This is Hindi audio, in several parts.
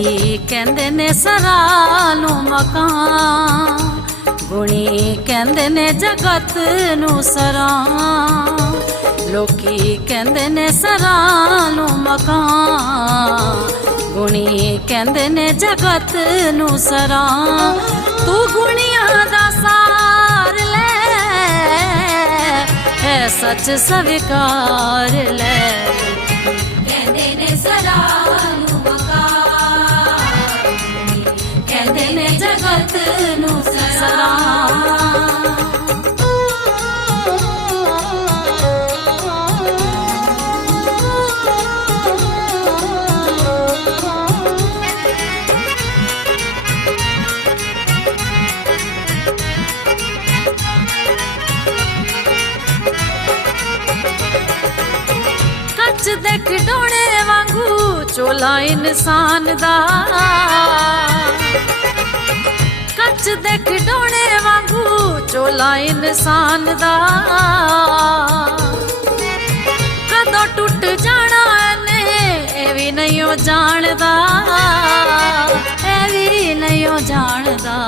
लोकी कहंदे ने सरां नूं मकान, गुणी कहंदे ने जगत नूं सरां। लोकी कहंदे ने सरां नूं मकान, गुणी कहंदे ने जगत नूं सरां। तू गुणियां दा सार ले, है सच स्वीकार ले। कहंदे ने सरां नूं मकान, कहंदे ने जगत नूं सरां। कच दे खिडौणे वांगू चोला इंसान दा, कच दे खिडौणे वांगू चोला इंसान दा। कदों टुट जाना ने ए भी नहीं ओ जानदा, ए भी नहीं ओ जानदा।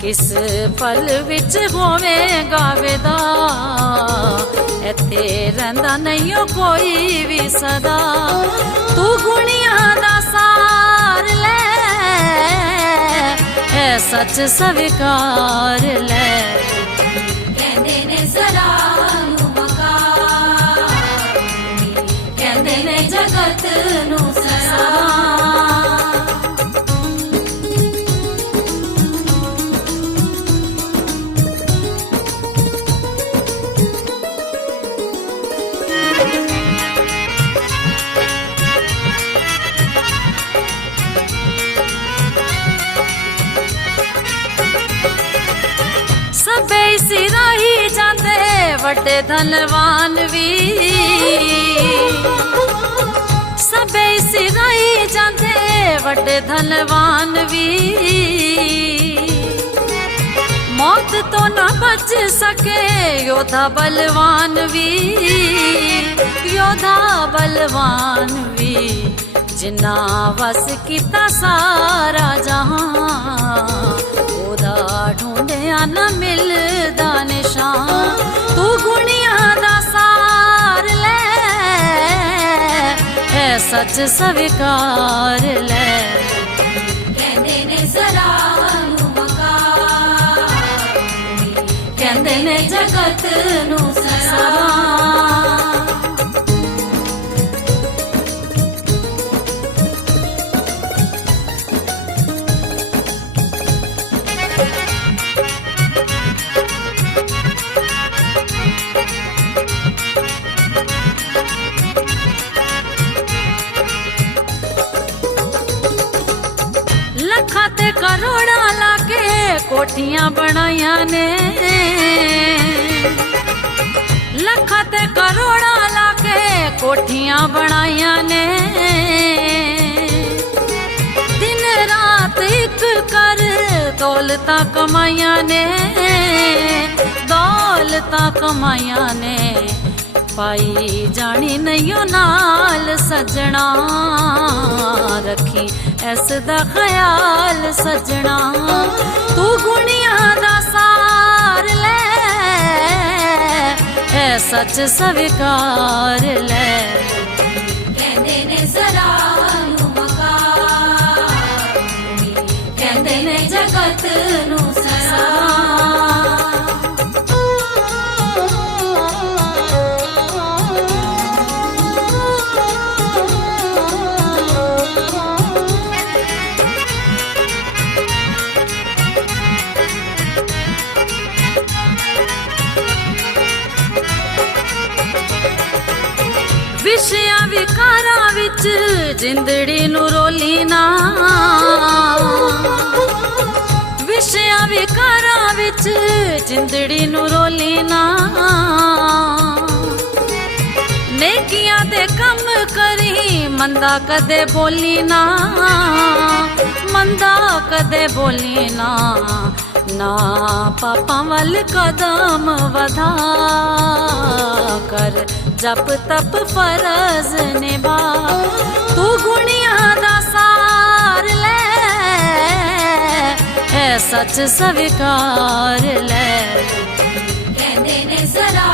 किस पल विच होवेगा विदा, इत्थे रहिंदा नहीं ओ कोई भी सदा। तू गुणियां दा सार ले, है सच स्वीकार ले। कहंदे ने सरां नूं मकान, कहंदे ने जगत नूं सरां। सबे सिरा ही जाते वड्डे धनवान भी, सबे सिरा ही जाते वड्डे धनवान भी। मौत तो ना बच सके योद्धा बलवान भी, योद्धा बलवान भी। जिन्ना वस किता सारा जहां, ओदा ढूंढिया न मिलदा निशान। तू गुणियां दा सार ले, है सच स्वीकार ले। कहंदे ने सरां नूं मकान, कहंदे ने जगत नूं सरां। लखां ते करोड़ां लाके कोठियां बनाइयां ने, लखां ते करोड़ां लाके कोठियां बनाइयां ने। दिन रात एक कर दौलतां कमाइयां ने, दौलतां कमाइयां ने। पाई जानी नहीं नाल सजना, रखी ऐस दा ख्याल सजना। तू गुणियां दा सार ले, है सच स्वीकार ले। कहंदे ने सरां नूं मकान, कहंदे ने जगत नूं सरां। विषयां विकारां विच जिंदड़ी नूं रोली ना, विषयां विकारां विच जिंदड़ी नूं रोली ना। नेकियां दे कम करी मंदा कदे बोली ना, मंदा कदे बोली ना। ना पापां वल कदम वधा कर, जप तप फरज निभा। तू गुणियां दा सार ਲੈ ਹੈ ਸੱਚ ਸਵੀਕਾਰ ਲੈ ਕਹਿੰਦੇ ਨੇ ਜ਼ਰਾ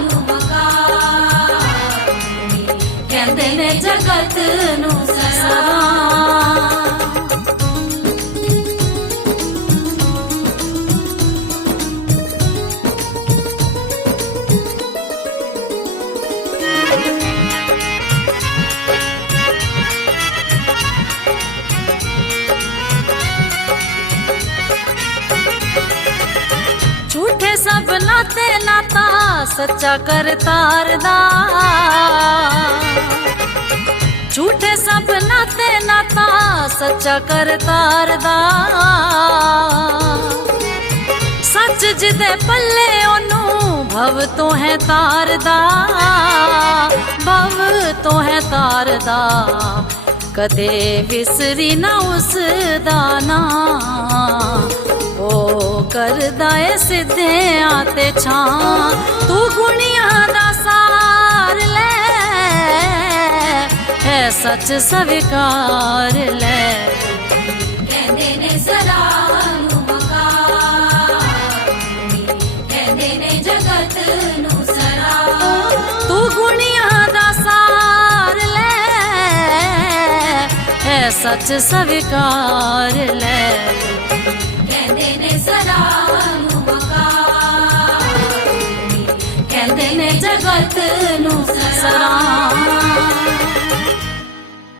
ਨੂੰ ਮਕਾਰ ਕਹਿੰਦੇ ਨੇ ਜਗਤ ਨੂੰ ਸਰਾ ਝੂਠੇ ਸਭ ਨਾਤੇ ਨਾਤਾ ਸੱਚਾ ਕਰਤਾਰ ਦਾ ਝੂਠੇ ਸਭ ਨਾਤੇ ਨਾਤਾ ਸੱਚਾ ਕਰਤਾਰ ਦਾ ਸੱਚ ਜਿਹਦੇ ਪੱਲੇ ਉਹਨੂੰ ਭਵ ਤੋਂ ਹੈ ਤਾਰਦਾ ਭਵ ਤੋਂ ਹੈ ਤਾਰਦਾ ਕਦੇ ਵਿਸਰੀ ਨਾ ਉਸ ਦਾ ਨਾਂ ਉਹ ਕਰਦਾ ਏ ਸਿੱਧਿਆਂ ਤੇ ਛਾਂ ਤੂੰ ਗੁਣੀਆਂ ਦਾ ਸਾਰ ਲੈ ਹੈ ਸੱਚ ਸਵੀਕਾਰ ਲੈ ਕਹਿੰਦੇ ਨੇ ਜ਼ਰਾ ਨੂੰ ਮਕਾਰ ਕਹਿੰਦੇ ਨੇ ਜਗਤ ਨੂੰ ਸਰਾ ਤੂੰ ਗੁਣੀਆਂ ਦਾ ਸਾਰ ਲੈ ਹੈ ਸੱਚ ਸਵੀਕਾਰ ਲੈ ਕਹਿੰਦੇ ਨੇ ਜ਼ਰਾ ਨੂੰ ਮਕਾਰ ਕਹਿੰਦੇ ਨੇ ਜਗਤ ਨੂੰ